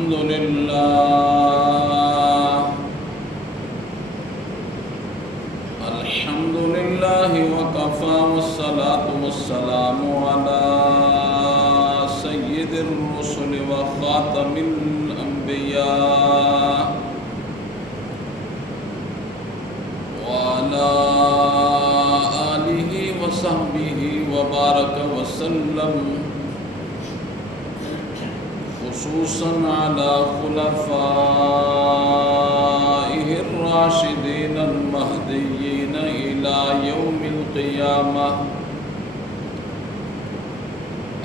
الحمد لله وكفى والصلاة والسلام على سيد الرسل وخاتم الأنبياء وعلى آله وصحبه وبارك وسلم، خصوصا على خلفائه الراشدين المهديين إلى يوم القيامة.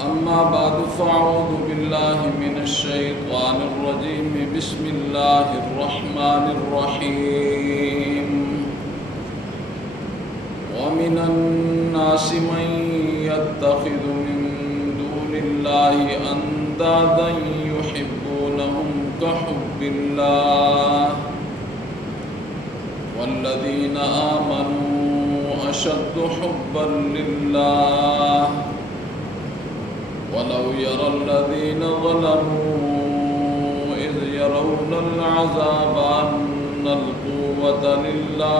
أما بعد فأعوذ بالله من الشيطان الرجيم. بسم الله الرحمن الرحيم. ومن الناس من يتخذ من دون الله أندادا يحبونهم كحب الله والذين آمنوا أشد حبا لله ولو يرى الذين ظلموا إذ يرون العذاب أن القوة لله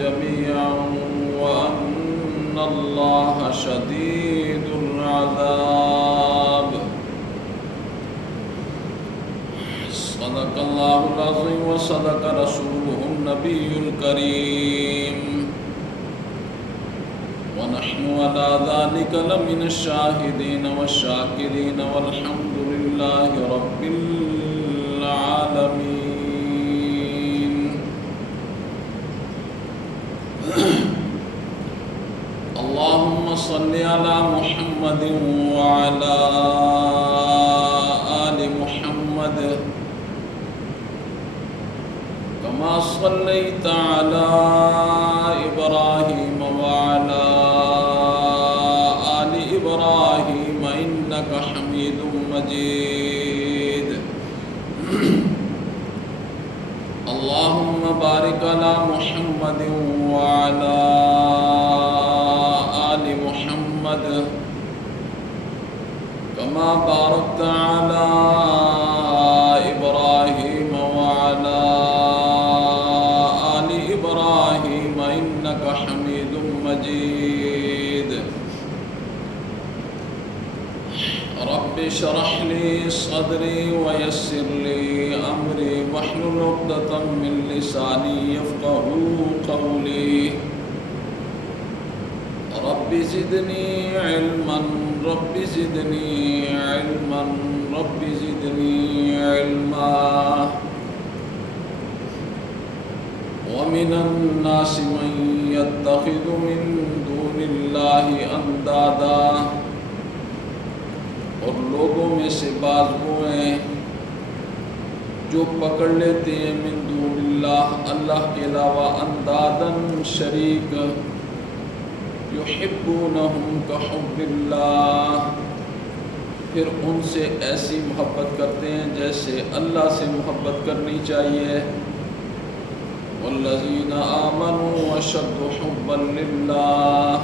جميعا وأن الله شديد العذاب. صدق الله العظيم وصدق رسوله النبي الكريم، ونحن على ذلك لمن الشاهدين والشاكرين والحمد لله رب العالمين. اللهم صل على محمد وعلى آل محمد كما صليت على إبراهيم وعلى آل إبراهيم إنك حميد مجيد. اللهم بارك على محمد وعلى آل محمد كما باركت على إبراهيم وعلى آل إبراهيم إنك حميد مجيد. رب اشرح لي صدري ويسر لي أمري واحلل عقدة من لساني يفقهوا قولي. رب زدني علما رب زدني علما رب زدني علما. ومن الناس من يتخذ من دون الله اندادا، اور لوگوں میں سے بعض وہ ہیں جو پکڑ لیتے ہیں من دون اللہ، اللہ کے علاوہ، اندادن شریک، یحبونہم کحب اللہ، پھر ان سے ایسی محبت کرتے ہیں جیسے اللہ سے محبت کرنی چاہیے. والذین آمنوا اشد حبا للہ،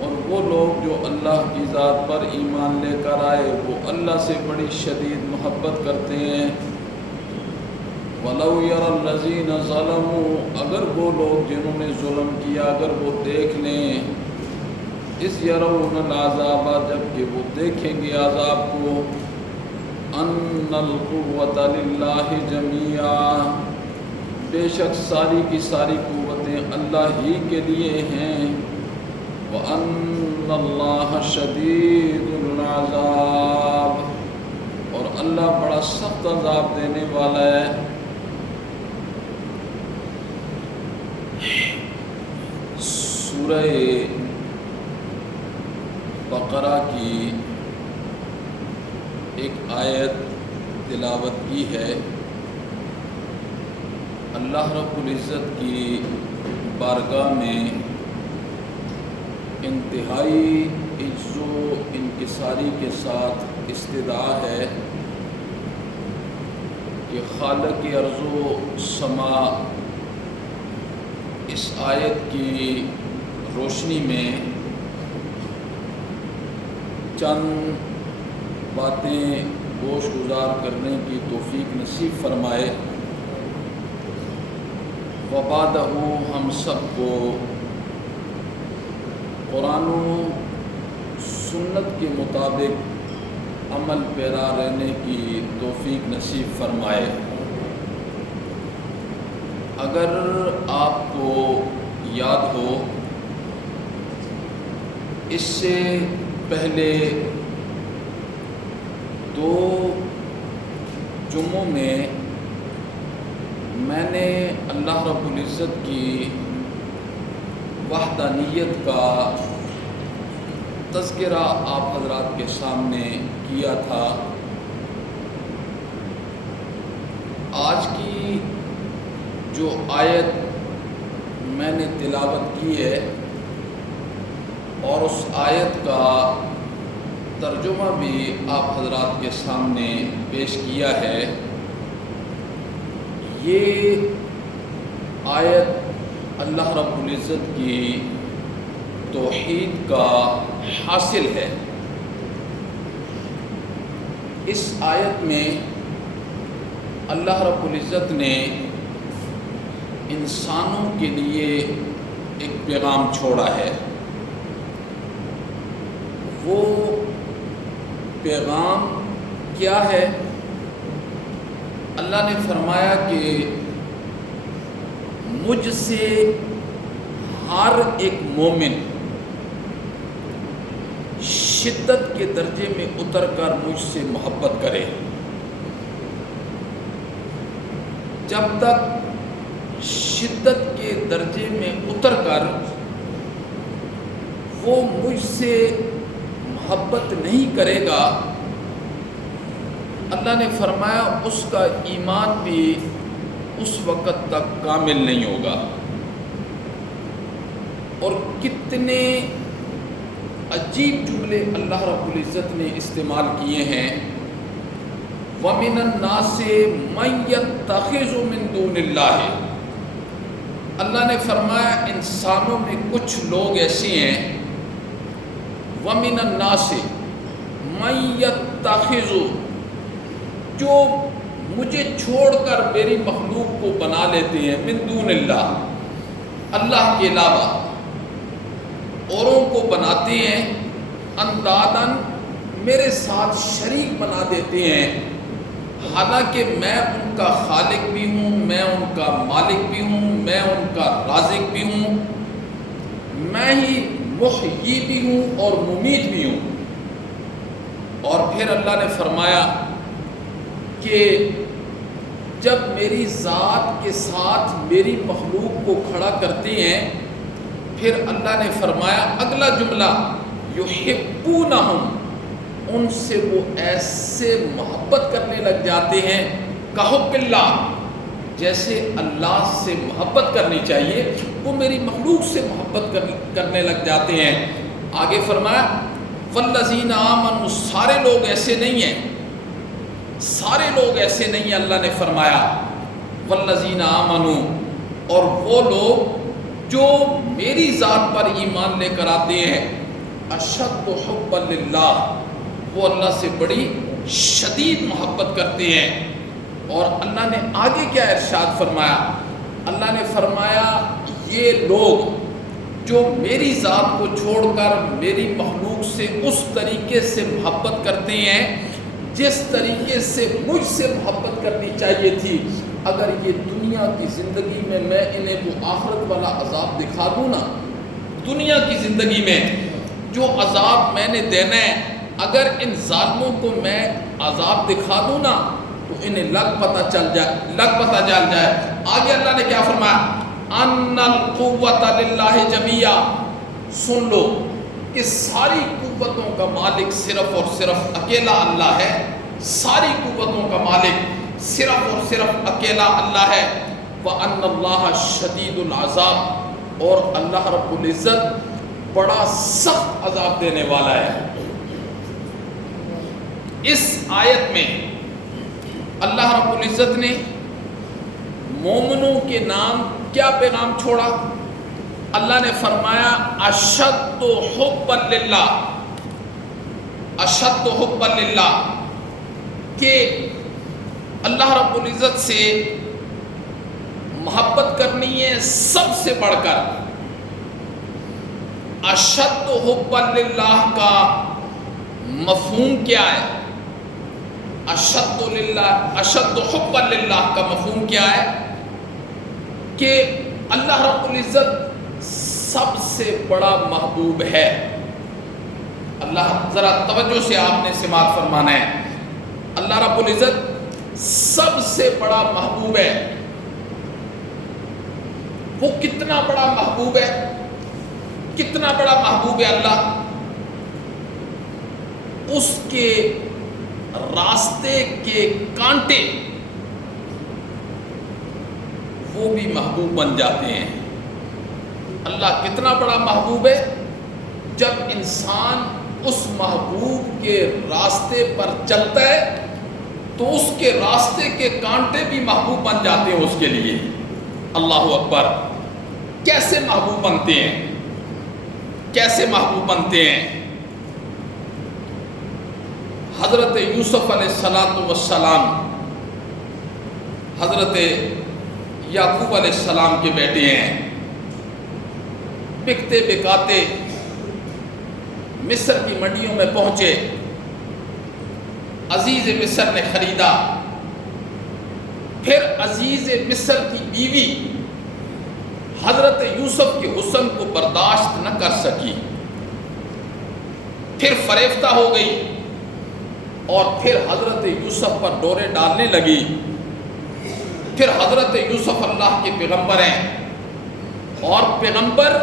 اور وہ لوگ جو اللہ کی ذات پر ایمان لے کر آئے وہ اللہ سے بڑی شدید محبت کرتے ہیں. وَلَوْ يَرَى الَّذِينَ ظَلَمُوا، اگر وہ لوگ جنہوں نے ظلم کیا اگر وہ دیکھ لیں، اِذْ يَرَوْنَ الْعَذَابَ، جب کہ وہ دیکھیں گے عذاب کو، أَنَّ الْقُوَّةَ لِلَّهِ جَمِيعًا، بے شک ساری کی ساری قوتیں اللہ ہی کے لیے ہیں. وَأَنَّ اللَّهَ شَدِيدُ الْعَذَابِ، اور اللہ بڑا سخت عذاب دینے والا ہے. سورہ بقرہ کی ایک آیت تلاوت کی ہے. اللہ رب العزت کی بارگاہ میں انتہائی عجز و انکساری کے ساتھ استدعا ہے کہ خالق ارض و سما اس آیت کی روشنی میں چند باتیں گوش گزار کرنے کی توفیق نصیب فرمائے۔ وبعدہ ہم سب کو قرآن و سنت کے مطابق عمل پیرا رہنے کی توفیق نصیب فرمائے۔ اگر آپ کو یاد ہو، اس سے پہلے 2 جمعوں میں نے اللہ رب العزت کی وحدانیت کا تذکرہ آپ حضرات کے سامنے کیا تھا۔ آج کی جو آیت میں نے تلاوت کی ہے اور اس آیت کا ترجمہ بھی آپ حضرات کے سامنے پیش کیا ہے، یہ آیت اللہ رب العزت کی توحید کا حاصل ہے۔ اس آیت میں اللہ رب العزت نے انسانوں کے لیے ایک پیغام چھوڑا ہے۔ وہ پیغام کیا ہے؟ اللہ نے فرمایا کہ مجھ سے ہر ایک مومن شدت کے درجے میں اتر کر مجھ سے محبت کرے۔ جب تک شدت کے درجے میں اتر کر وہ مجھ سے محبت نہیں کرے گا، اللہ نے فرمایا اس کا ایمان بھی اس وقت تک کامل نہیں ہوگا۔ اور کتنے عجیب جملے اللہ رب العزت نے استعمال کیے ہیں۔ وَمِنَ النَّاسِ مَن يَتَّخِذُ مِن دُونِ اللَّهِ، اللہ نے فرمایا انسانوں میں کچھ لوگ ایسے ہیں، وَمِنَ النَّاسِ مَن يَتَّخِذُ، جو مجھے چھوڑ کر میری مخلوق کو بنا لیتے ہیں، من دون اللہ، اللہ کے علاوہ اوروں کو بناتے ہیں، اندادن، میرے ساتھ شریک بنا دیتے ہیں، حالانکہ میں ان کا خالق بھی ہوں، میں ان کا مالک بھی ہوں، میں ان کا رازق بھی ہوں، میں ہی محیی بھی ہوں اور ممیت بھی ہوں۔ اور پھر اللہ نے فرمایا کہ جب میری ذات کے ساتھ میری مخلوق کو کھڑا کرتے ہیں، پھر اللہ نے فرمایا اگلا جملہ، یحبونہم، ان سے وہ ایسے محبت کرنے لگ جاتے ہیں کحب اللہ، جیسے اللہ سے محبت کرنی چاہیے، وہ میری مخلوق سے محبت کرنے لگ جاتے ہیں۔ آگے فرمایا والذین آمنوا، سارے لوگ ایسے نہیں ہیں، سارے لوگ ایسے نہیں ہیں، اللہ نے فرمایا والذین آمنوا، اور وہ لوگ جو میری ذات پر ایمان لے کر آتے ہیں، اشد حبا للہ، وہ اللہ سے بڑی شدید محبت کرتے ہیں۔ اور اللہ نے آگے کیا ارشاد فرمایا؟ اللہ نے فرمایا یہ لوگ جو میری ذات کو چھوڑ کر میری مخلوق سے اس طریقے سے محبت کرتے ہیں جس طریقے سے مجھ سے محبت کرنی چاہیے تھی، اگر یہ دنیا کی زندگی میں انہیں وہ آخرت والا عذاب دکھا دوں نا، دنیا کی زندگی میں جو عذاب میں نے دینا ہے، اگر ان ظالموں کو میں عذاب دکھا دوں نا تو انہیں لگ پتہ چل جائے۔ آگے اللہ نے کیا فرمایا؟ ان القوۃ للہ جمیعا، سن لو کہ ساری قوتوں کا مالک صرف اور صرف اکیلا اللہ ہے، ساری قوتوں کا مالک صرف اور صرف اکیلا اللہ ہے۔ وَأَنَّ اللَّهَ شَدِيدُ الْعَذَابِ، اور اللہ رب العزت بڑا سخت عذاب دینے والا ہے۔ اس آیت میں اللہ رب العزت نے مومنوں کے نام کیا پیغام چھوڑا؟ اللہ نے فرمایا اشد حبا للہ، اشد حب للہ کہ اللہ رب العزت سے محبت کرنی ہے سب سے بڑھ کر. اشد حب للہ کا مفہوم کیا ہے؟ اشد حب للہ کا مفہوم کیا ہے؟ کہ اللہ رب العزت سب سے بڑا محبوب ہے. اللہ ذرا توجہ سے آپ نے سماعت فرمانا ہے. اللہ رب العزت سب سے بڑا محبوب ہے. وہ کتنا بڑا محبوب ہے؟ کتنا بڑا محبوب ہے اللہ؟ اس کے راستے کے کانٹے وہ بھی محبوب بن جاتے ہیں. اللہ کتنا بڑا محبوب ہے؟ جب انسان اس محبوب کے راستے پر چلتا ہے تو اس کے راستے کے کانٹے بھی محبوب بن جاتے ہیں اس کے لیے. اللہ اکبر. کیسے محبوب بنتے ہیں؟ کیسے محبوب بنتے ہیں؟ حضرت یوسف علیہ السلام حضرت یعقوب علیہ السلام کے بیٹے ہیں. بکتے بکاتے مصر کی منڈیوں میں پہنچے. عزیز مصر نے خریدا. پھر عزیز مصر کی بیوی حضرت یوسف کے حسن کو برداشت نہ کر سکی. پھر فریفتہ ہو گئی اور پھر حضرت یوسف پر ڈورے ڈالنے لگی. پھر حضرت یوسف اللہ کے پیغمبر ہیں اور پیغمبر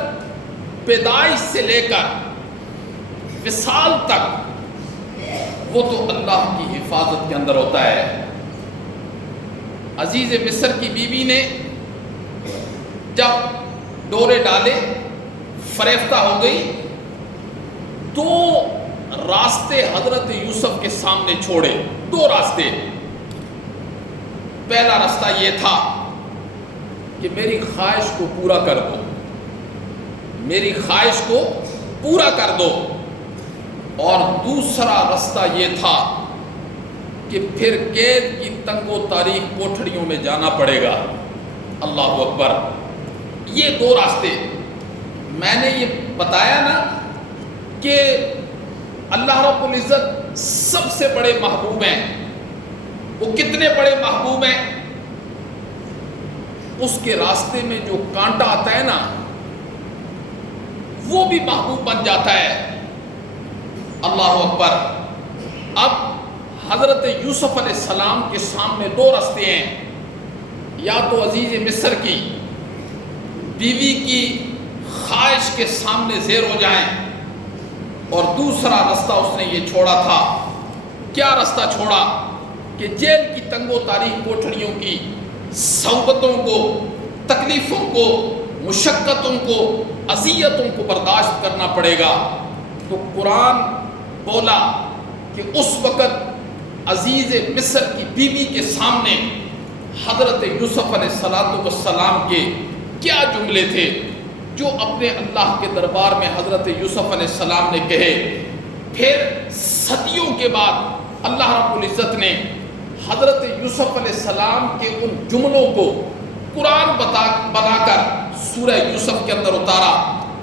پیدائش سے لے کر وصال تک وہ تو اللہ کی حفاظت کے اندر ہوتا ہے. عزیز مصر کی بیوی نے جب ڈورے ڈالے فریفتہ ہو گئی تو راستے حضرت یوسف کے سامنے چھوڑے. 2 راستے. پہلا راستہ یہ تھا کہ میری خواہش کو پورا کر دو, میری خواہش کو پورا کر دو. اور دوسرا راستہ یہ تھا کہ پھر قید کی تنگ و تاریک کوٹھڑیوں میں جانا پڑے گا. اللہ اکبر. یہ 2 راستے. میں نے یہ بتایا نا کہ اللہ رب العزت سب سے بڑے محبوب ہیں. وہ کتنے بڑے محبوب ہیں؟ اس کے راستے میں جو کانٹا آتا ہے نا وہ بھی محبوب بن جاتا ہے. اللہ اکبر. اب حضرت یوسف علیہ السلام کے سامنے 2 راستے ہیں. یا تو عزیز مصر کی بیوی کی خواہش کے سامنے زیر ہو جائیں, اور دوسرا راستہ اس نے یہ چھوڑا تھا. کیا راستہ چھوڑا؟ کہ جیل کی تنگ و تاریک کوٹھڑیوں کی صعوبتوں کو, تکلیفوں کو, مشقتوں کو, اذیتوں کو برداشت کرنا پڑے گا. تو قرآن بولا کہ اس وقت عزیز مصر کی بیوی کے سامنے حضرت یوسف علیہ السلام کے کیا جملے تھے جو اپنے اللہ کے دربار میں حضرت یوسف علیہ السلام نے کہے. پھر صدیوں کے بعد اللہ رب العزت نے حضرت یوسف علیہ السلام کے ان جملوں کو قرآن بنا کر سورہ یوسف کے اندر اتارا.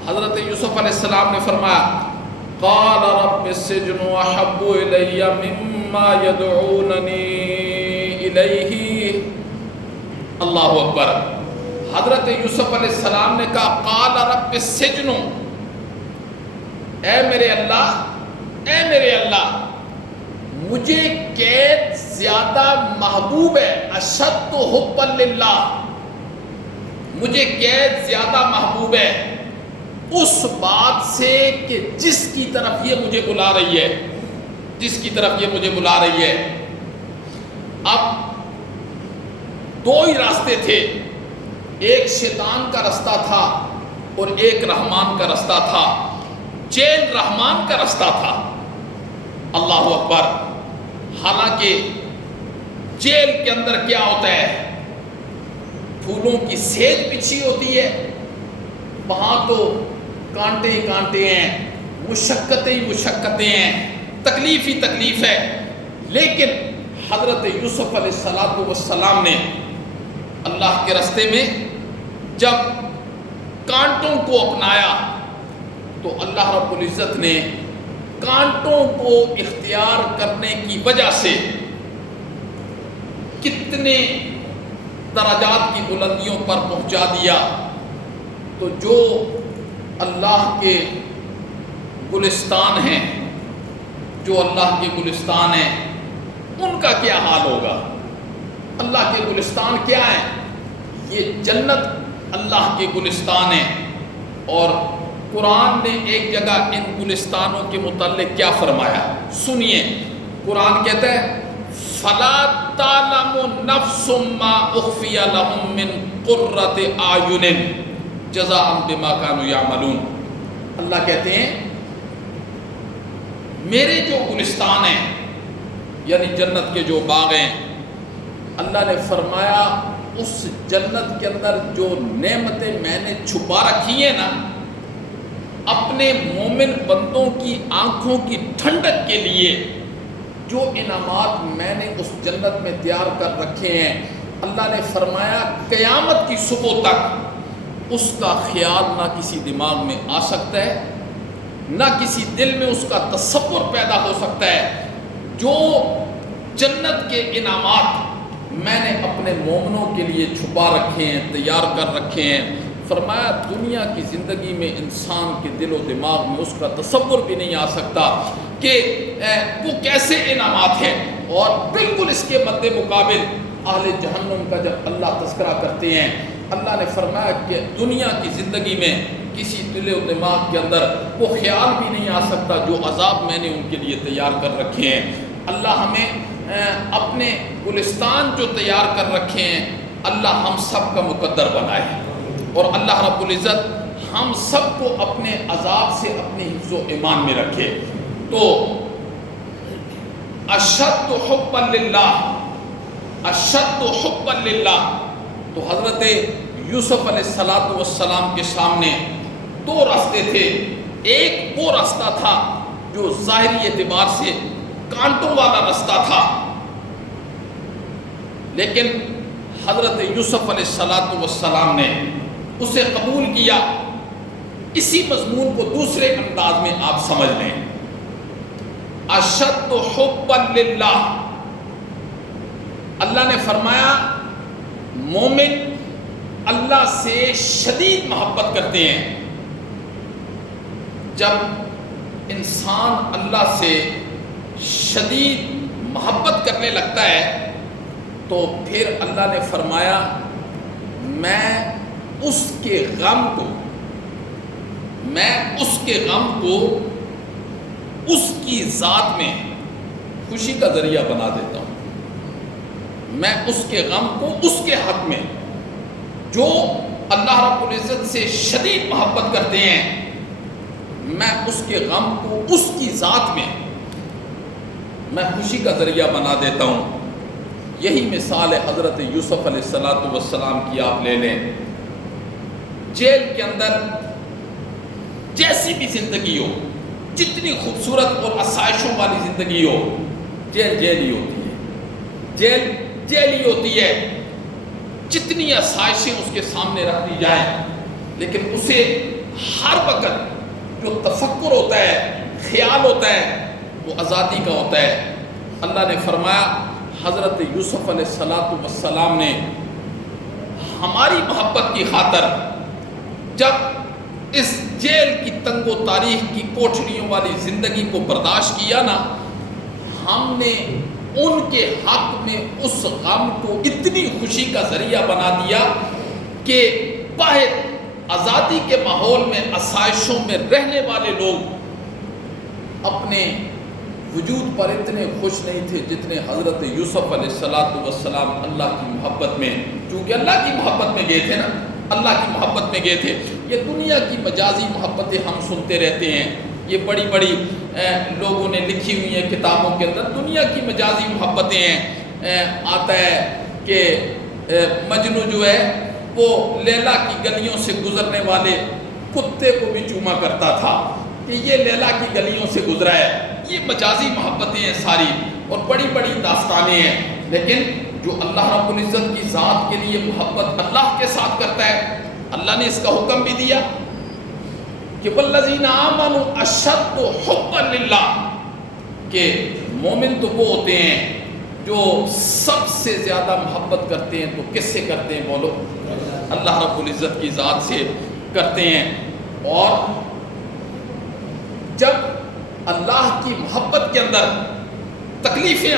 حضرت یوسف علیہ السلام نے فرمایا قال رب السجن احب الی مما یدعوننی الیہ. اللہ اکبر. حضرت یوسف علیہ السلام نے کہا قال رب السجن, اے میرے اللہ, اے میرے اللہ, مجھے قید زیادہ محبوب ہے. اشد حبا للہ, مجھے قید زیادہ محبوب ہے اس بات سے کہ جس کی طرف یہ مجھے بلا رہی ہے, جس کی طرف یہ مجھے بلا رہی ہے. اب 2 ہی راستے تھے. ایک شیطان کا راستہ تھا اور ایک رحمان کا راستہ تھا. جیل رحمان کا راستہ تھا. اللہ اکبر. حالانکہ جیل کے اندر کیا ہوتا ہے؟ پھولوں کی سیج بچھی ہوتی ہے, وہاں تو کانٹے ہی کانٹے ہیں, مشقتیں ہی مشقتیں ہیں. تکلیف ہی تکلیف ہے، لیکن حضرت یوسف علیہ السلام نے اللہ کے راستے میں جب کانٹوں کو اپنایا تو اللہ رب العزت نے کانٹوں کو اختیار کرنے کی وجہ سے کتنے درجات کی بلندیوں پر پہنچا دیا۔ تو جو اللہ کے گلستان ہیں، جو اللہ کے گلستان ہیں، ان کا کیا حال ہوگا؟ اللہ کے گلستان کیا ہیں؟ یہ جنت اللہ کے گلستان ہیں۔ اور قرآن نے ایک جگہ ان گلستانوں کے متعلق کیا فرمایا، سنیے۔ قرآن کہتا ہے فَلَا تَعْلَمُ نَفْسٌ مَّا أُخْفِيَ لَهُم مِّن قُرَّةِ أَعْيُنٍ جَزَاءً بِمَا كَانُوا يَعْمَلُونَ۔ اللہ کہتے ہیں میرے جو گلستان ہیں، یعنی جنت کے جو باغ ہیں، اللہ نے فرمایا اس جنت کے اندر جو نعمتیں میں نے چھپا رکھی ہیں نا، اپنے مومن بندوں کی آنکھوں کی ٹھنڈک کے لیے جو انعامات میں نے اس جنت میں تیار کر رکھے ہیں، اللہ نے فرمایا قیامت کی صبح تک اس کا خیال نہ کسی دماغ میں آ سکتا ہے، نہ کسی دل میں اس کا تصور پیدا ہو سکتا ہے۔ جو جنت کے انعامات میں نے اپنے مومنوں کے لیے چھپا رکھے ہیں، تیار کر رکھے ہیں، فرمایا دنیا کی زندگی میں انسان کے دل و دماغ میں اس کا تصور بھی نہیں آ سکتا کہ وہ کیسے انعامات ہیں۔ اور بالکل اس کے مد مقابل اہل جہنم کا جب اللہ تذکرہ کرتے ہیں، اللہ نے فرمایا کہ دنیا کی زندگی میں کسی دل و دماغ کے اندر وہ خیال بھی نہیں آ سکتا جو عذاب میں نے ان کے لیے تیار کر رکھے ہیں۔ اللہ ہمیں اپنے گلستان جو تیار کر رکھے ہیں، اللہ ہم سب کا مقدر بنائے، اور اللہ رب العزت ہم سب کو اپنے عذاب سے اپنی حفظ و ایمان میں رکھے۔ تو اشد حبا للہ، اشد حبا للہ، تو حضرت یوسف علیہ السلام کے سامنے دو راستے تھے۔ ایک وہ راستہ تھا جو ظاہری اعتبار سے کانٹوں والا راستہ تھا، لیکن حضرت یوسف علیہ السلام نے اسے قبول کیا۔ اسی مضمون کو دوسرے انداز میں آپ سمجھ لیں، اشد حبا للہ، اللہ نے فرمایا مومن اللہ سے شدید محبت کرتے ہیں۔ جب انسان اللہ سے شدید محبت کرنے لگتا ہے تو پھر اللہ نے فرمایا میں اس کے غم کو اس کی ذات میں خوشی کا ذریعہ بنا دیتا ہوں۔ میں اس کے غم کو اس کے حق میں، جو اللہ رب العزت سے شدید محبت کرتے ہیں، میں اس کے غم کو اس کی ذات میں میں خوشی کا ذریعہ بنا دیتا ہوں۔ یہی مثال ہے حضرت یوسف علیہ السلام کی، آپ لے لیں۔ جیل کے اندر جیسی بھی زندگی ہو، جتنی خوبصورت اور آسائشوں والی زندگی ہو، جیل جیل ہی ہوتی ہے، جیل جیل ہی ہوتی ہے۔ جتنی آسائشیں اس کے سامنے رکھ دی جائیں، لیکن اسے ہر وقت جو تفکر ہوتا ہے، خیال ہوتا ہے، وہ آزادی کا ہوتا ہے۔ اللہ نے فرمایا حضرت یوسف علیہ السلام نے ہماری محبت کی خاطر جب اس جیل کی تنگ و تاریخ کی کوٹھریوں والی زندگی کو برداشت کیا نا، ہم نے ان کے حق میں اس غم کو اتنی خوشی کا ذریعہ بنا دیا کہ باہر آزادی کے ماحول میں آسائشوں میں رہنے والے لوگ اپنے وجود پر اتنے خوش نہیں تھے جتنے حضرت یوسف علیہ السلام اللہ کی محبت میں، چونکہ اللہ کی محبت میں گئے تھے نا، اللہ کی محبت میں گئے تھے۔ یہ دنیا کی مجازی محبتیں ہم سنتے رہتے ہیں، یہ بڑی بڑی لوگوں نے لکھی ہوئی ہیں کتابوں کے اندر، دنیا کی مجازی محبتیں ہیں۔ آتا ہے کہ مجنو جو ہے وہ لیلا کی گلیوں سے گزرنے والے کتے کو بھی چوما کرتا تھا، کہ یہ لیلا کی گلیوں سے گزرا ہے، یہ مجازی محبتیں ہیں ساری اور بڑی بڑی داستانیں ہیں، لیکن جو اللہ رب العزت کی ذات کے لیے محبت اللہ کے ساتھ کرتا ہے، اللہ نے اس کا حکم بھی دیا کہ والذین آمنوا اشد حبا للہ، کہ مومن تو وہ ہوتے ہیں جو سب سے زیادہ محبت کرتے ہیں، تو کس سے کرتے ہیں بولو؟ اللہ رب العزت کی ذات سے کرتے ہیں۔ اور جب اللہ کی محبت کے اندر تکلیفیں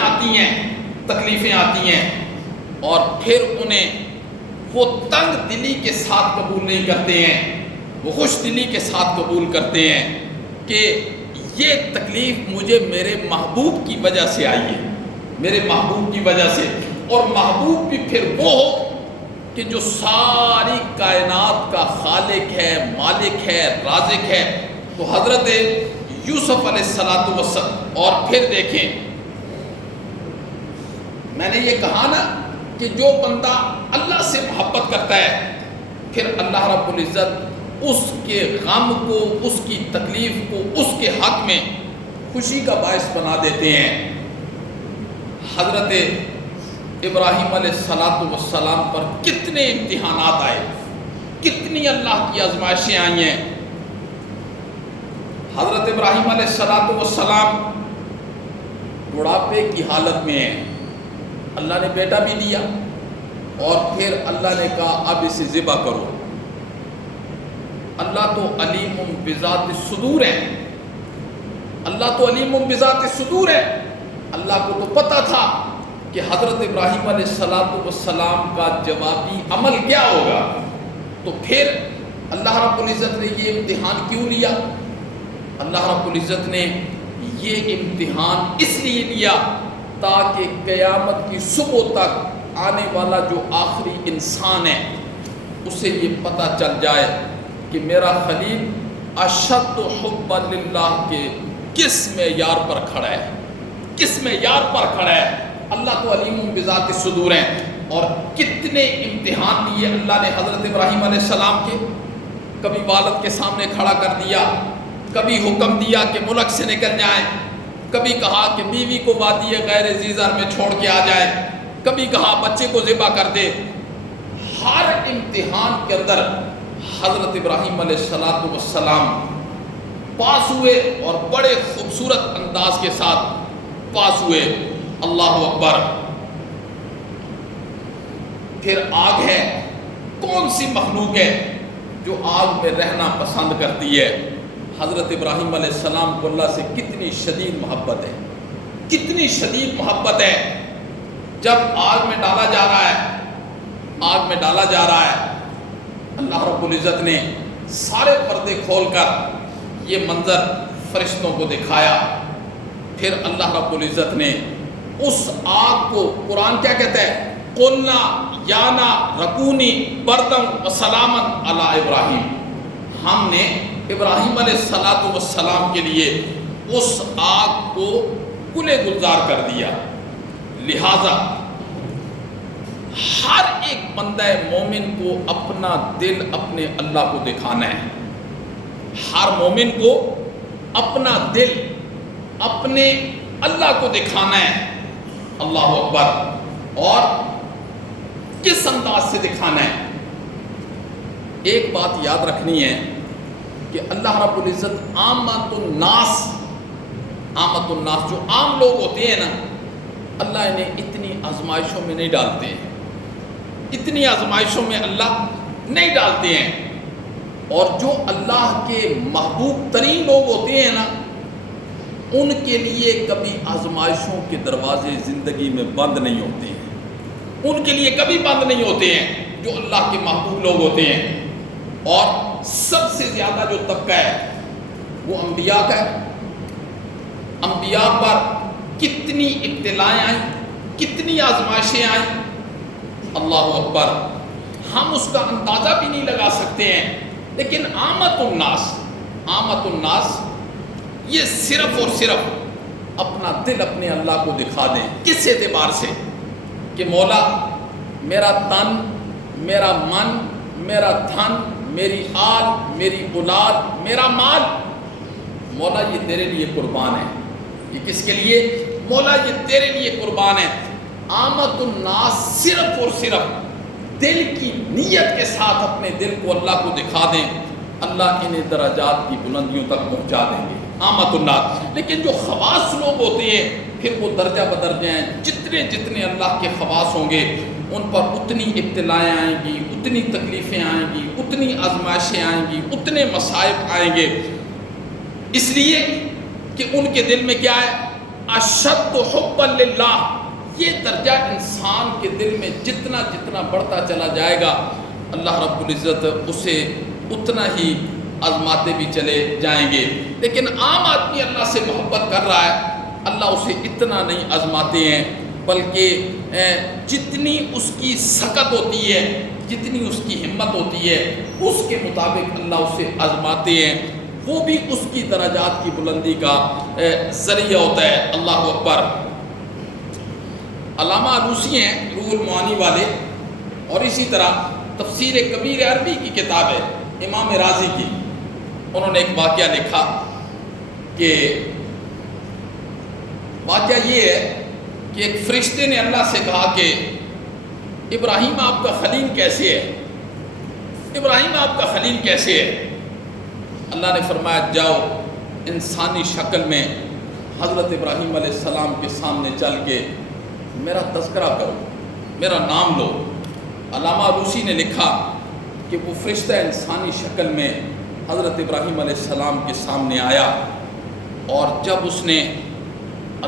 آتی ہیں اور پھر انہیں وہ تنگ دلی کے ساتھ قبول نہیں کرتے ہیں، وہ خوش دلی کے ساتھ قبول کرتے ہیں کہ یہ تکلیف مجھے میرے محبوب کی وجہ سے آئی ہے، میرے محبوب کی وجہ سے، اور محبوب بھی پھر وہ ہو کہ جو ساری کائنات کا خالق ہے، مالک ہے، رازق ہے۔ تو حضرت یوسف علیہ السلام، اور پھر دیکھیں میں نے یہ کہا نا کہ جو بندہ اللہ سے محبت کرتا ہے، پھر اللہ رب العزت اس کے غم کو، اس کی تکلیف کو اس کے حق میں خوشی کا باعث بنا دیتے ہیں۔ حضرت ابراہیم علیہ السلام پر کتنے امتحانات آئے، کتنی اللہ کی آزمائشیں آئی ہیں۔ حضرت ابراہیم علیہ السلام بڑھاپے کی حالت میں ہیں، اللہ نے بیٹا بھی دیا اور پھر اللہ نے کہا اب اسے ذبح کرو۔ اللہ تو علیم بذات الصدور ہے، اللہ تو علیم بذات الصدور ہے۔ اللہ کو تو پتہ تھا کہ حضرت ابراہیم علیہ السلام کا جوابی عمل کیا ہوگا، تو پھر اللہ رب العزت نے یہ امتحان کیوں لیا؟ اللہ رب العزت نے یہ امتحان اس لیے لیا تاکہ قیامت کی صبح تک آنے والا جو آخری انسان ہے اسے یہ پتہ چل جائے کہ میرا خلیل اشد حبا للہ کے کس معیار پر کھڑا ہے، کس معیار پر کھڑا ہے۔ اللہ تو علیم بذات الصدور ہیں، اور کتنے امتحان لیے اللہ نے حضرت ابراہیم علیہ السلام کے، کبھی والد کے سامنے کھڑا کر دیا، کبھی حکم دیا کہ ملک سے نکل جائیں، کبھی کہا کہ بیوی کو وادی غیر ذی زرع میں چھوڑ کے آ جائے، کبھی کہا بچے کو ذبح کر دے۔ ہر امتحان کے اندر حضرت ابراہیم علیہ السلام پاس ہوئے اور بڑے خوبصورت انداز کے ساتھ پاس ہوئے۔ اللہ اکبر۔ پھر آگ ہے، کون سی مخلوق ہے جو آگ میں رہنا پسند کرتی ہے؟ حضرت ابراہیم علیہ السلام کو اللہ سے کتنی شدید محبت ہے، کتنی شدید محبت ہے۔ جب آگ میں ڈالا جا رہا ہے، آگ میں ڈالا جا رہا ہے، اللہ رب العزت نے سارے پردے کھول کر یہ منظر فرشتوں کو دکھایا۔ پھر اللہ رب العزت نے اس آگ کو، قرآن کیا کہتا ہے؟ قُلْنَا يَا نَارُ كُونِي بَرْدًا وَسَلَامًا عَلَىٰ ابراہیم، ہم نے ابراہیم علیہ السلام کے لیے اس آگ کو گل گلزار کر دیا۔ لہذا ہر ایک بندہ مومن کو اپنا دل اپنے اللہ کو دکھانا ہے، ہر مومن کو اپنا دل اپنے اللہ کو دکھانا ہے۔ اللہ اکبر۔ اور کس انداز سے دکھانا ہے؟ ایک بات یاد رکھنی ہے کہ اللہ رب العزت عامت الناس، جو عام لوگ ہوتے ہیں نا، اللہ انہیں اتنی آزمائشوں میں نہیں ڈالتے ہیں، اتنی آزمائشوں میں اللہ نہیں ڈالتے ہیں۔ اور جو اللہ کے محبوب ترین لوگ ہوتے ہیں نا، ان کے لیے کبھی آزمائشوں کے دروازے زندگی میں بند نہیں ہوتے ہیں، ان کے لیے کبھی بند نہیں ہوتے ہیں جو اللہ کے محبوب لوگ ہوتے ہیں۔ اور سب سے زیادہ جو طبقہ ہے وہ انبیاء کا ہے۔ انبیاء پر کتنی ابتلائیں آئیں، کتنی آزمائشیں آئیں، اللہ اکبر، ہم اس کا اندازہ بھی نہیں لگا سکتے ہیں۔ لیکن عامت الناس یہ صرف اور صرف اپنا دل اپنے اللہ کو دکھا دیں۔ کس اعتبار سے؟ کہ مولا میرا تن، میرا من، میرا دھن، میری آل، میری اولاد، میرا مال، مولا یہ تیرے لیے قربان ہے. یہ کس کے لیے؟ مولا یہ تیرے لیے قربان ہے. آمد الناس صرف اور صرف دل کی نیت کے ساتھ اپنے دل کو اللہ کو دکھا دیں، اللہ انہیں درجات کی بلندیوں تک پہنچا دیں گے. آمد الناس. لیکن جو خواص لوگ ہوتے ہیں پھر وہ درجہ بدرجہ ہیں. جتنے اللہ کے خواص ہوں گے ان پر اتنی ابتلائیں آئیں گی، اتنی تکلیفیں آئیں گی، اتنی آزمائشیں آئیں گی، اتنے مصائب آئیں گے. اس لیے کہ ان کے دل میں کیا ہے؟ اشد حبا للہ. یہ درجہ انسان کے دل میں جتنا جتنا بڑھتا چلا جائے گا اللہ رب العزت اسے اتنا ہی آزماتے بھی چلے جائیں گے. لیکن عام آدمی اللہ سے محبت کر رہا ہے، اللہ اسے اتنا نہیں آزماتے ہیں، بلکہ جتنی اس کی سکت ہوتی ہے، جتنی اس کی ہمت ہوتی ہے، اس کے مطابق اللہ اسے آزماتے ہیں. وہ بھی اس کی درجات کی بلندی کا ذریعہ ہوتا ہے. اللہ اکبر. علامہ آلوسی ہیں روح المعانی والے، اور اسی طرح تفسیر کبیر عربی کی کتاب ہے امام رازی کی. انہوں نے ایک واقعہ لکھا کہ واقعہ یہ ہے کہ ایک فرشتے نے اللہ سے کہا کہ ابراہیم آپ کا خلیل کیسے ہے؟ ابراہیم آپ کا خلیل کیسے ہے؟ اللہ نے فرمایا جاؤ انسانی شکل میں حضرت ابراہیم علیہ السلام کے سامنے چل کے میرا تذکرہ کرو، میرا نام لو. علامہ آلوسی نے لکھا کہ وہ فرشتہ انسانی شکل میں حضرت ابراہیم علیہ السلام کے سامنے آیا، اور جب اس نے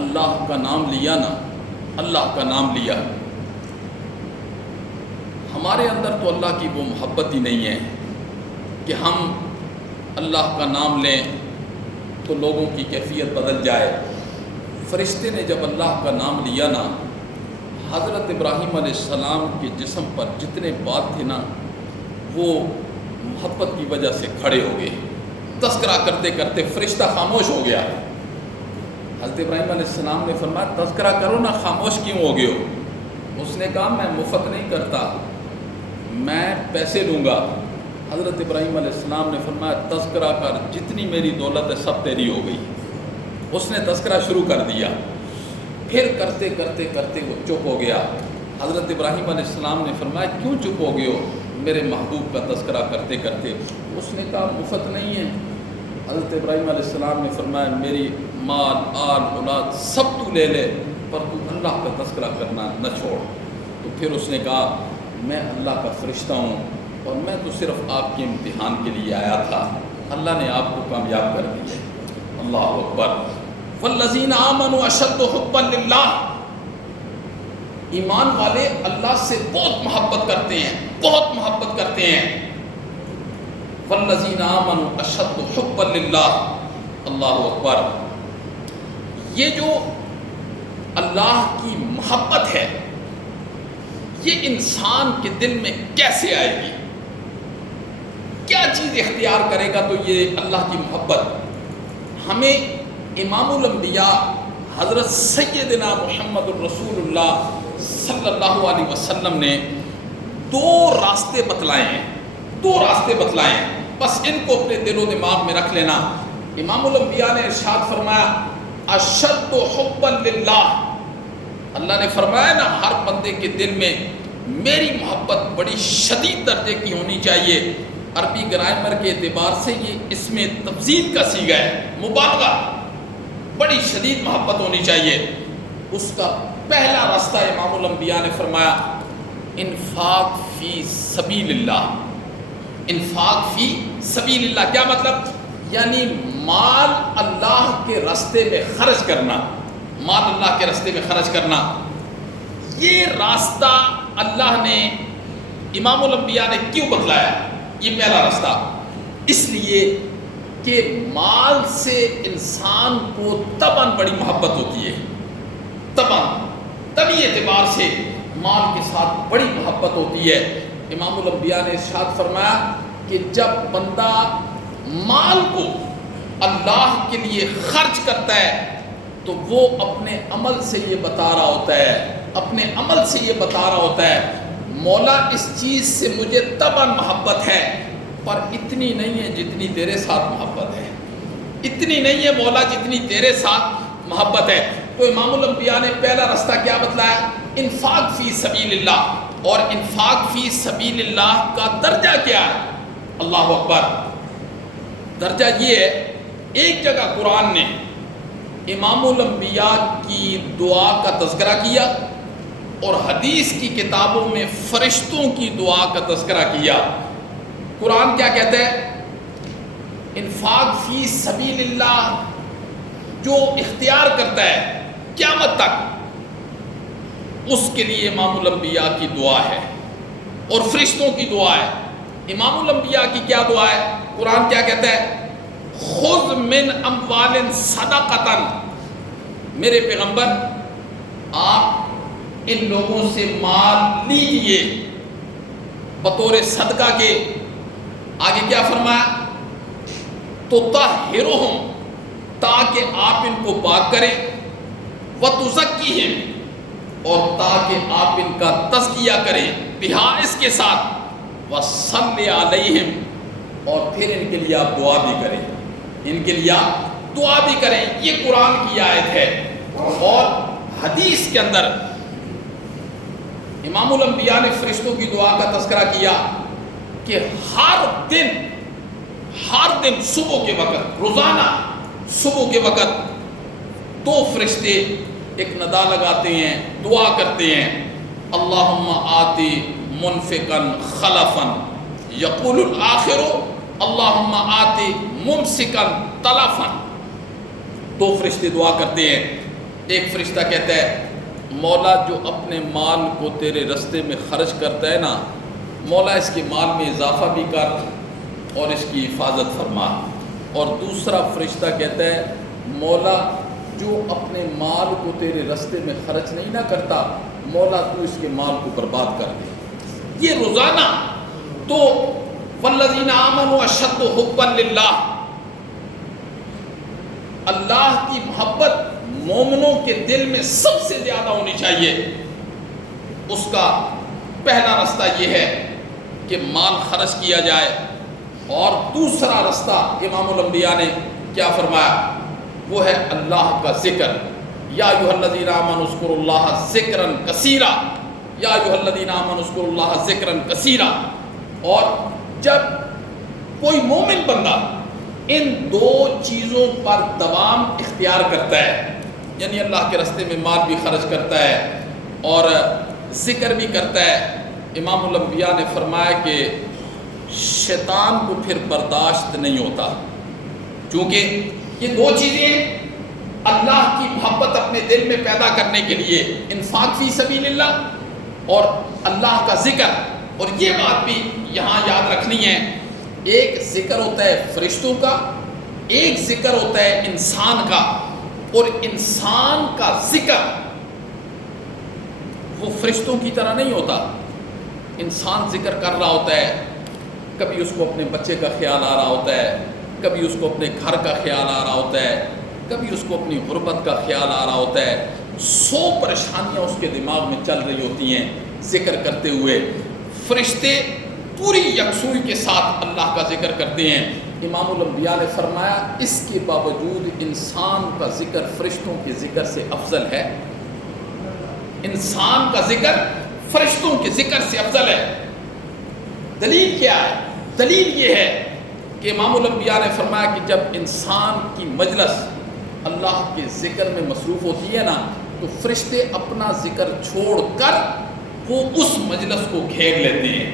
اللہ کا نام لیا نا، اللہ کا نام لیا، ہمارے اندر تو اللہ کی وہ محبت ہی نہیں ہے کہ ہم اللہ کا نام لیں تو لوگوں کی کیفیت بدل جائے. فرشتے نے جب اللہ کا نام لیا نا، حضرت ابراہیم علیہ السلام کے جسم پر جتنے بات تھے نا وہ محبت کی وجہ سے کھڑے ہو گئے. تذکرہ کرتے کرتے فرشتہ خاموش ہو گیا. حضرت ابراہیم علیہ السلام نے فرمایا تذکرہ کرو نا، خاموش کیوں ہو گئے ہو؟ اس نے کہا میں مفت نہیں کرتا، میں پیسے لوں گا. حضرت ابراہیم علیہ السلام نے فرمایا تذکرہ کر، جتنی میری دولت ہے سب تیری ہو گئی. اس نے تذکرہ شروع کر دیا. پھر کرتے کرتے کرتے وہ چپ ہو گیا. حضرت ابراہیم علیہ السلام نے فرمایا کیوں چپ ہو گئے ہو میرے محبوب کا تذکرہ کرتے کرتے؟ اس نے کہا مفت نہیں ہے. حضرت ابراہیم علیہ السلام نے فرمایا میری مال آل اولاد سب تو لے لے، پر تو اللہ کا تذکرہ کرنا نہ چھوڑ. تو پھر اس نے کہا میں اللہ کا فرشتہ ہوں اور میں تو صرف آپ کے امتحان کے لیے آیا تھا، اللہ نے آپ کو کامیاب کر دیا. اللہ اکبر. والذین آمنوا اشد حبا للہ. ایمان والے اللہ سے بہت محبت کرتے ہیں، بہت محبت کرتے ہیں. والذین آمنوا اشد حبا للہ. اللہ اکبر. یہ جو اللہ کی محبت ہے یہ انسان کے دل میں کیسے آئے گی؟ کیا چیز اختیار کرے گا تو یہ اللہ کی محبت؟ ہمیں امام الانبیاء حضرت سیدنا محمد الرسول اللہ صلی اللہ علیہ وسلم نے دو راستے بتلائے ہیں، دو راستے بتلائے ہیں. بس ان کو اپنے دل و دماغ میں رکھ لینا. امام الانبیاء نے ارشاد فرمایا اشد حبا للہ. اللہ نے فرمایا نا ہر بندے کے دل میں میری محبت بڑی شدید درجے کی ہونی چاہیے. عربی گرامر کے اعتبار سے یہ اس میں تفضیل کا صیغہ ہے، مبالغہ. بڑی شدید محبت ہونی چاہیے. اس کا پہلا راستہ امام الانبیاء نے فرمایا انفاق فی سبیل اللہ. انفاق فی سبیل اللہ کیا مطلب؟ یعنی مال اللہ کے راستے میں خرچ کرنا، مال اللہ کے راستے میں خرچ کرنا. یہ راستہ اللہ نے امام الانبیاء نے کیوں بتلایا؟ یہ پہلا راستہ اس لیے کہ مال سے انسان کو طبعاً بڑی محبت ہوتی ہے، طبعاً طبعی اعتبار سے مال کے ساتھ بڑی محبت ہوتی ہے. امام الانبیاء نے ارشاد فرمایا کہ جب بندہ مال کو اللہ کے لیے خرچ کرتا ہے تو وہ اپنے عمل سے یہ بتا رہا ہوتا ہے، اپنے عمل سے یہ بتا رہا ہوتا ہے مولا اس چیز سے مجھے طبعاً محبت ہے پر اتنی نہیں ہے جتنی تیرے ساتھ محبت ہے. اتنی نہیں ہے مولا جتنی تیرے ساتھ محبت ہے۔ تو امام الانبیاء نے پہلا رستہ کیا بتلایا؟ انفاق فی سبیل اللہ۔ اور انفاق فی سبیل اللہ کا درجہ کیا ہے؟ اللہ اکبر! درجہ یہ ہے، ایک جگہ قرآن نے امام الانبیاء کی دعا کا تذکرہ کیا اور حدیث کی کتابوں میں فرشتوں کی دعا کا تذکرہ کیا۔ قرآن کیا کہتا ہے؟ انفاق فی سبیل اللہ جو اختیار کرتا ہے قیامت تک، اس کے لیے امام الانبیاء کی دعا ہے اور فرشتوں کی دعا ہے۔ امام الانبیاء کی کیا دعا ہے؟ قرآن کیا کہتا ہے؟ خذ من اموال صدقۃ، میرے پیغمبر آپ ان لوگوں سے مال لیجئے بطور صدقہ کے۔ آگے کیا فرمایا؟ تطہرہم، تاکہ آپ ان کو پاک کریں، وتزکیہم، اور تاکہ آپ ان کا تزکیہ کریں، بہا، اس کے ساتھ، وصلی علیہم، اور پھر ان کے لیے آپ دعا بھی کریں، ان کے لیے آپ دعا بھی کریں۔ یہ قرآن کی آیت ہے۔ اور حدیث کے اندر امام الانبیاء نے فرشتوں کی دعا کا تذکرہ کیا کہ ہر دن صبح کے وقت، روزانہ صبح کے وقت 2 فرشتے ایک ندا لگاتے ہیں، دعا کرتے ہیں، اللہم آتی منفقا خلفا، یقول الآخر اللہم آتی ممسکا تلفا۔ 2 فرشتے دعا کرتے ہیں۔ ایک فرشتہ کہتا ہے، مولا جو اپنے مال کو تیرے رستے میں خرچ کرتا ہے نا، مولا اس کے مال میں اضافہ بھی کر اور اس کی حفاظت فرما۔ اور دوسرا فرشتہ کہتا ہے، مولا جو اپنے مال کو تیرے رستے میں خرچ نہیں نہ کرتا، مولا تو اس کے مال کو برباد کر دے۔ یہ روزانہ۔ تو والذین آمنوا اشد حبا للہ، اللہ کی محبت مومنوں کے دل میں سب سے زیادہ ہونی چاہیے۔ اس کا پہلا رستہ یہ ہے کہ مال خرچ کیا جائے، اور دوسرا رستہ امام الانبیاء نے کیا فرمایا؟ وہ ہے اللہ کا ذکر۔ یا ایھا الذین آمنوا اذکروا اللہ ذکرا کثیرا، یا ایھا الذین آمنوا اذکروا اللہ ذکرا کثیرا۔ اور جب کوئی مومن بندہ ان 2 چیزوں پر دوام اختیار کرتا ہے، یعنی اللہ کے راستے میں مال بھی خرچ کرتا ہے اور ذکر بھی کرتا ہے، امام الانبیاء نے فرمایا کہ شیطان کو پھر برداشت نہیں ہوتا، کیونکہ یہ 2 چیزیں اللہ کی محبت اپنے دل میں پیدا کرنے کے لیے، انفاق فی سبیل اللہ اور اللہ کا ذکر۔ اور یہ بات بھی یہاں یاد رکھنی ہے، ایک ذکر ہوتا ہے فرشتوں کا، ایک ذکر ہوتا ہے انسان کا، اور انسان کا ذکر وہ فرشتوں کی طرح نہیں ہوتا۔ انسان ذکر کر رہا ہوتا ہے، کبھی اس کو اپنے بچے کا خیال آ رہا ہوتا ہے، کبھی اس کو اپنے گھر کا خیال آ رہا ہوتا ہے، کبھی اس کو اپنی غربت کا خیال آ رہا ہوتا ہے، 100 پریشانیاں اس کے دماغ میں چل رہی ہوتی ہیں ذکر کرتے ہوئے۔ فرشتے پوری یکسوئی کے ساتھ اللہ کا ذکر کرتے ہیں۔ امام الانبیاء نے فرمایا اس کے باوجود انسان کا ذکر فرشتوں کے ذکر سے افضل ہے۔ انسان کا ذکر فرشتوں کے ذکر سے افضل ہے۔ دلیل کیا ہے؟ دلیل یہ ہے کہ امام الانبیاء نے فرمایا کہ جب انسان کی مجلس اللہ کے ذکر میں مصروف ہوتی ہے نا، تو فرشتے اپنا ذکر چھوڑ کر وہ اس مجلس کو گھیر لیتے ہیں۔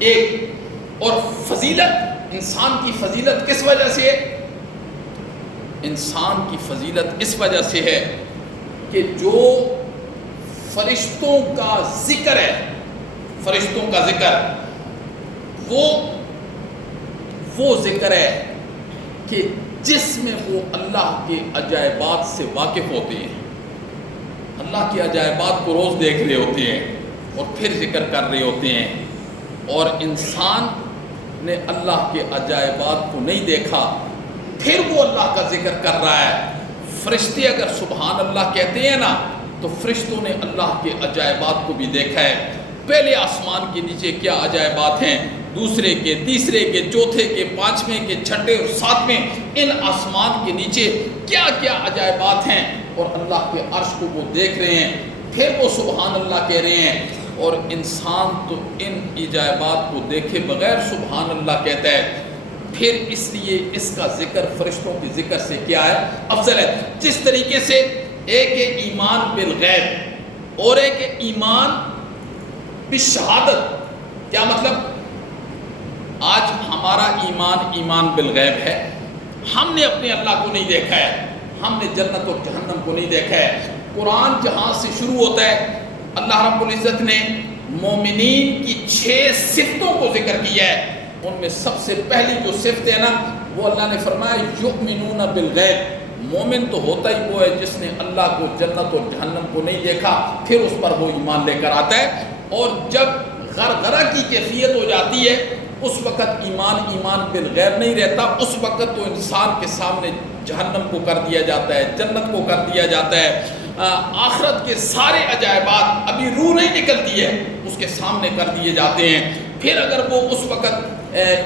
ایک اور فضیلت، انسان کی فضیلت کس وجہ سے ہے؟ انسان کی فضیلت اس وجہ سے ہے کہ جو فرشتوں کا ذکر ہے، فرشتوں کا ذکر وہ ذکر ہے کہ جس میں وہ اللہ کے عجائبات سے واقف ہوتے ہیں، اللہ کے عجائبات کو روز دیکھ رہے ہوتے ہیں اور پھر ذکر کر رہے ہوتے ہیں۔ اور انسان نے اللہ کے عجائبات کو نہیں دیکھا، پھر وہ اللہ کا ذکر کر رہا ہے۔ فرشتے اگر سبحان اللہ کہتے ہیں نا، تو فرشتوں نے اللہ کے عجائبات کو بھی دیکھا ہے۔ پہلے آسمان کے نیچے کیا عجائبات ہیں، دوسرے کے، تیسرے کے، چوتھے کے، 5ویں کے، 6ویں اور 7ویں ان آسمان کے نیچے کیا کیا عجائبات ہیں، اور اللہ کے عرش کو وہ دیکھ رہے ہیں، پھر وہ سبحان اللہ کہہ رہے ہیں۔ اور انسان تو ان عجائبات کو دیکھے بغیر سبحان اللہ کہتا ہے، پھر اس لیے اس کا ذکر فرشتوں کے ذکر سے کیا ہے؟ افضل ہے۔ جس طریقے سے ایک ہے ایمان بالغیب اور ایک ہے ایمان بالشہادت۔ کیا مطلب؟ آج ہمارا ایمان بالغیب ہے، ہم نے اپنے اللہ کو نہیں دیکھا ہے، ہم نے جنت اور جہنم کو نہیں دیکھا ہے۔ قرآن جہاں سے شروع ہوتا ہے، اللہ رب العزت نے مومنین کی 6 صفتوں کو ذکر کیا ہے۔ ان میں سب سے پہلی جو صفت ہے نا، وہ اللہ نے فرمایا یؤمنون بالغیب۔ مومن تو ہوتا ہی وہ ہے جس نے اللہ کو، جنت اور جہنم کو نہیں دیکھا، پھر اس پر وہ ایمان لے کر آتا ہے۔ اور جب غرغرہ کی کیفیت ہو جاتی ہے، اس وقت ایمان بالغیب نہیں رہتا، اس وقت تو انسان کے سامنے جہنم کو کر دیا جاتا ہے، جنت کو کر دیا جاتا ہے، آخرت کے سارے عجائبات، ابھی روح نہیں نکلتی ہے، اس کے سامنے کر دیے جاتے ہیں۔ پھر اگر وہ اس وقت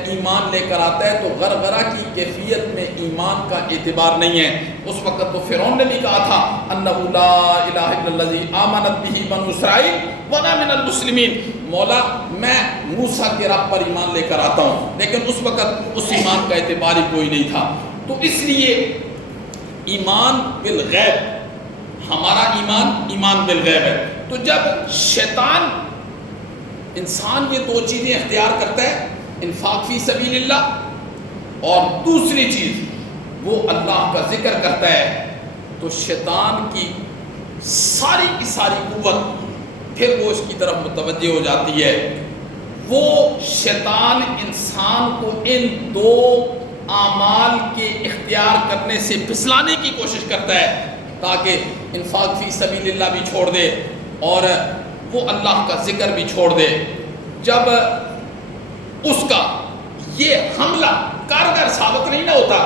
ایمان لے کر آتا ہے تو غرغرہ کی کیفیت میں ایمان کا اعتبار نہیں ہے۔ اس وقت تو فرعون نے بھی کہا تھا انہ لا الہ الا الذی آمنت بہ بنو اسرائیل وانا من المسلمین، مولا میں موسیٰ کے رب پر ایمان لے کر آتا ہوں، لیکن اس وقت اس ایمان کا اعتبار ہی کوئی نہیں تھا۔ تو اس لیے ایمان بالغیب، ہمارا ایمان بالغیب ہے۔ تو جب شیطان انسان یہ 2 چیزیں اختیار کرتا ہے، انفاق فی سبیل اللہ اور دوسری چیز وہ اللہ کا ذکر کرتا ہے، تو شیطان کی ساری کی ساری قوت پھر وہ اس کی طرف متوجہ ہو جاتی ہے۔ وہ شیطان انسان کو ان 2 اعمال کے اختیار کرنے سے پھسلانے کی کوشش کرتا ہے، تاکہ انفاق فی سبیل اللہ بھی چھوڑ دے اور وہ اللہ کا ذکر بھی چھوڑ دے۔ جب اس کا یہ حملہ کارگر ثابت نہیں نہ ہوتا،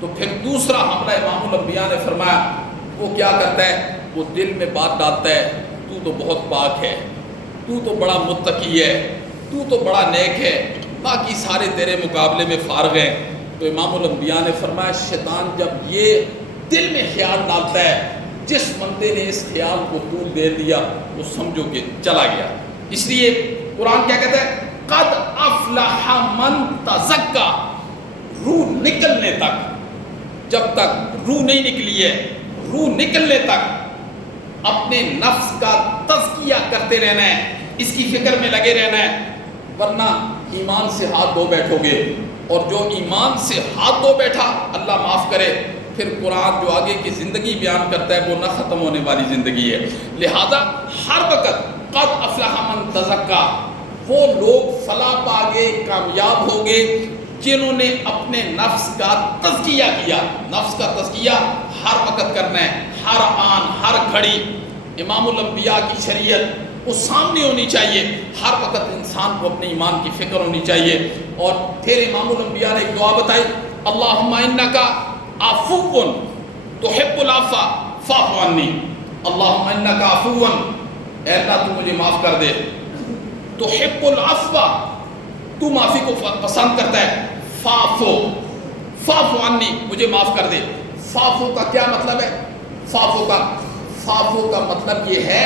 تو پھر دوسرا حملہ امام الانبیاء نے فرمایا، وہ کیا کرتا ہے؟ وہ دل میں بات ڈالتا ہے، تو تو بہت پاک ہے، تو تو بڑا متقی ہے، تو تو بڑا نیک ہے، باقی سارے تیرے مقابلے میں فارغ ہیں۔ تو امام الانبیاء نے فرمایا شیطان جب یہ دل میں خیال ڈالتا ہے، جس بندے نے اس خیال کو طول دے دیا وہ سمجھو کہ چلا گیا۔ اس لیے قرآن کیا کہتا ہے؟ قد افلح من تزکا، روح نکلنے تک، جب تک روح نہیں نکلی ہے، روح نکلنے تک اپنے نفس کا تزکیہ کرتے رہنا ہے، اس کی فکر میں لگے رہنا ہے، ورنہ ایمان سے ہاتھ دھو بیٹھو گے، اور جو ایمان سے ہاتھ دھو بیٹھا اللہ معاف کرے، پھر قرآن جو آگے کی زندگی بیان کرتا ہے وہ نہ ختم ہونے والی زندگی ہے۔ لہذا ہر وقت قد افلح من تزکا، وہ لوگ فلاح پا گئے، کامیاب ہو گئے جنہوں نے اپنے نفس کا تزکیہ کیا۔ نفس کا تزکیہ ہر وقت کرنا ہے، ہر آن ہر گھڑی۔ امام الانبیاء کی شریعت وہ سامنے ہونی چاہیے، ہر وقت انسان کو اپنے ایمان کی فکر ہونی چاہیے۔ اور پھر امام الانبیاء نے ایک دعا بتائی، اللہم انکا عفو تحب العفو فاعف عنی، اللہم انکا عفو، اے اللہ تو مجھے معاف کر دے، تحب العفو، تو معافی کو پسند کرتا ہے، فاعف عنی، مجھے معاف کر دے۔ فاعف کا کیا مطلب ہے؟ فاعف کا مطلب یہ ہے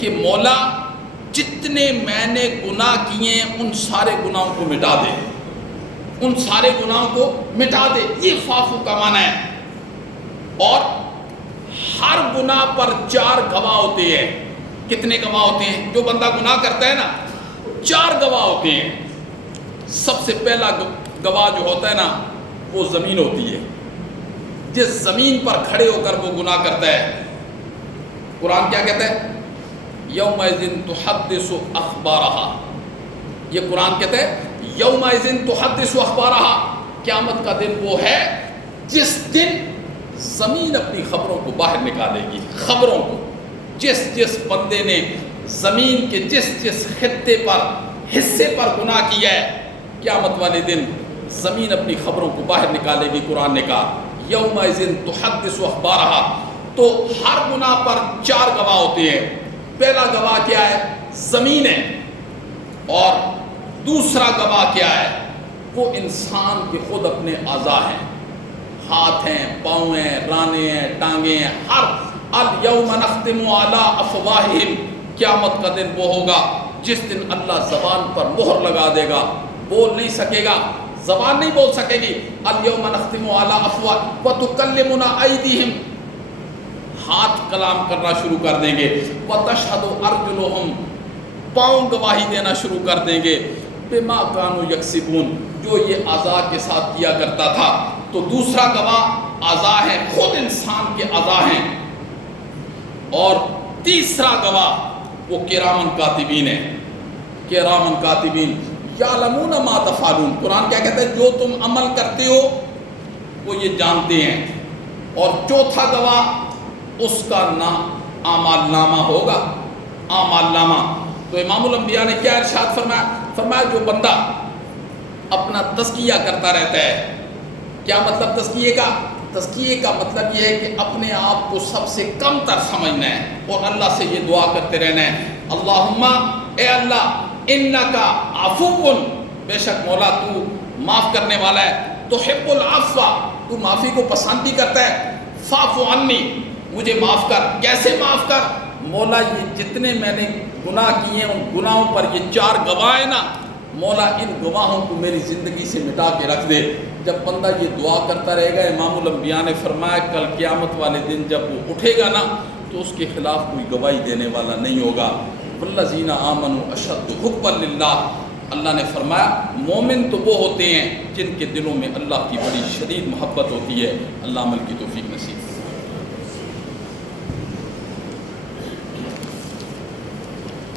کہ مولا جتنے میں نے گناہ کیے ان سارے گناہوں کو مٹا دے، ان سارے گناہوں کو مٹا دے، یہ فاعف کا معنی ہے۔ اور ہر گناہ پر 4 گواہ ہوتے ہیں۔ کتنے گواہ ہوتے ہیں؟ جو بندہ گناہ کرتا ہے نا، 4 گواہ ہوتے ہیں۔ سب سے پہلا گواہ جو ہوتا ہے نا وہ زمین ہوتی ہے، جس زمین پر کھڑے ہو کر وہ گناہ کرتا ہے۔ قرآن کیا کہتا ہے؟ یومئذ تحدث اخبارہا، یہ قرآن کہتا ہے یومئذ تحدث اخبارہا، قیامت کا دن وہ ہے جس دن زمین اپنی خبروں کو باہر نکالے گی۔ خبروں کو، جس بندے نے زمین کے جس خطے پر، حصے پر گناہ کیا ہے، قیامت والے دن زمین اپنی خبروں کو باہر نکالے گی۔ قرآن نے کہا یومئذ تحدث اخبارہا، تو ہر گناہ پر 4 گواہ ہوتے ہیں۔ پہلا گواہ کیا ہے؟ زمین ہے۔ اور دوسرا گواہ کیا ہے؟ وہ انسان کے خود اپنے اعضاء ہیں۔ ہاتھ ہیں، پاؤں ہیں، رانے ہیں، ٹانگیں ہیں، ہر الیوم نختم علی افواہہم، قیامت کا دن وہ ہوگا جس دن اللہ زبان پر مہر لگا دے گا، بول نہیں سکے گا، زبان نہیں بول سکے گی. الیوم نختم علی افواہہم وتکلمنا ایدیہم، ہاتھ کلام کرنا شروع کر دیں گے. وتشہد ارجلہم، پاؤں گواہی دینا شروع کر دیں گے. بما کانوا یکسبون، جو یہ اعضاء کے ساتھ کیا کرتا تھا. تو دوسرا گواہ اعضاء ہیں، خود انسان کے اعضاء ہیں. اور تیسرا گواہ وہ کرامن کاتبین ہیں. کرامن کاتبین یعلمون ما تفعلون، قرآن کیا کہتا ہے؟ جو تم عمل کرتے ہو وہ یہ جانتے ہیں. اور چوتھا گواہ اس کا نام اعمال نامہ ہوگا، اعمال نامہ. تو امام الانبیاء نے کیا ارشاد فرمایا؟ فرمایا جو بندہ اپنا تزکیہ کرتا رہتا ہے. کیا مطلب تزکیے کا؟ تزکیے کا مطلب یہ ہے کہ اپنے آپ کو سب سے کم تر سمجھنا ہے اور اللہ سے یہ دعا کرتے رہنا ہے، اللہم، اے اللہ، انکا عفو، بے شک مولا تو معاف کرنے والا ہے، تحب العفو، تو معافی کو پسند بھی کرتا ہے، فاعف عنی، مجھے معاف کر. کیسے معاف کر؟ مولا یہ جتنے میں نے گناہ کیے ہیں ان گناہوں پر یہ 4 گواہ ہیں نا، مولا ان گواہوں کو میری زندگی سے مٹا کے رکھ دے. جب بندہ یہ دعا کرتا رہے گا، امام الانبیاء نے فرمایا کل قیامت والے دن جب وہ اٹھے گا نا تو اس کے خلاف کوئی گواہی دینے والا نہیں ہوگا. والذین آمنوا اشد حبا للہ، اللہ نے فرمایا مومن تو وہ ہوتے ہیں جن کے دلوں میں اللہ کی بڑی شدید محبت ہوتی ہے. اللہ عمل کی توفیق نصیب.